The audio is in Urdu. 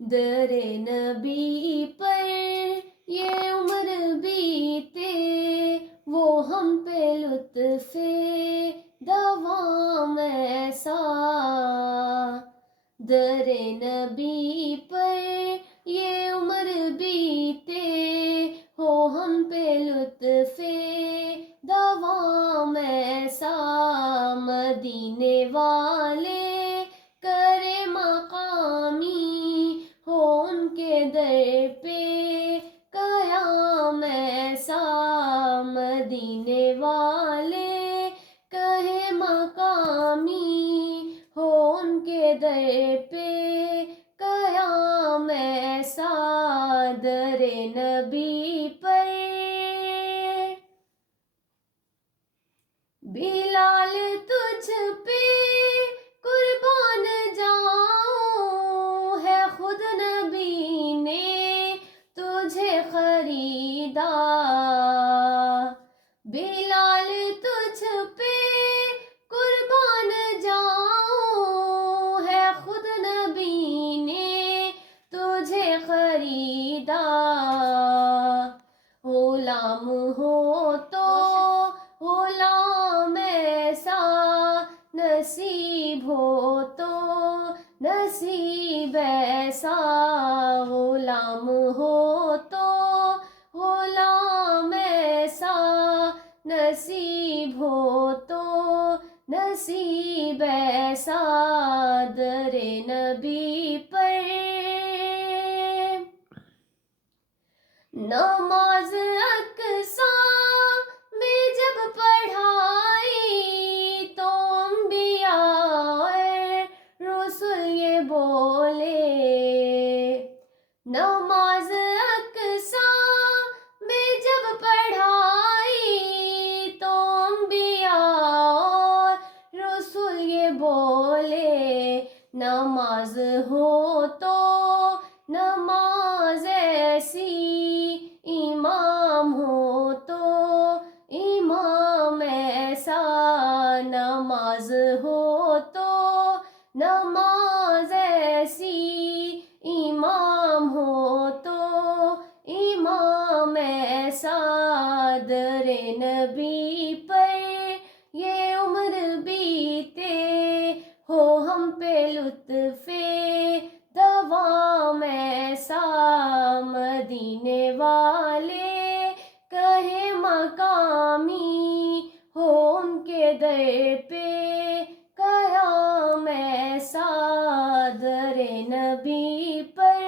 در نبی پر یہ عمر بیتے، وہ ہم پہ لطف دوام ایسا۔ در نبی پر یہ عمر بیتے، ہو ہم پہ لطف دوام ایسا۔ مدینے والے کرے مقامی، ہو ان کے در پہ قیام ایسا۔ مدینے والے کہے مقامی، ہو ان کے در پہ قیام ایسا۔ در نبی پر بلال تجھ پہ قربان جاؤں، ہے خود نبی نے تجھے خریدا۔ بلال تجھ پہ قربان جاؤں، ہے خود نبی نے تجھے خریدا۔ غلام ہو تو غلام ایسا، نصیب ہو تو نصیب ایسا۔ غلام ہو تو غلام ایسا، نصیب ہو تو نصیب ایسا۔ در نبی پر نماز اقصیٰ میں جب پڑھائی، تو انبیاء اور رسل یہ بولے۔ نماز اقصیٰ میں جب پڑھائی، تو انبیاء اور رسل یہ بولے۔ نماز ہو تو نماز ایسی، امام ہو تو امام ایسا۔ نماز ہو تو نماز ایسی، امام ہو تو امام ایسا۔ در نبی پر یہ عمر بیتے، ہو ہم پہ لطف دوام ایسا۔ مدینے والے کہے مقامی، ہو ان کے در پہ قیام ایسا۔ در نبی پر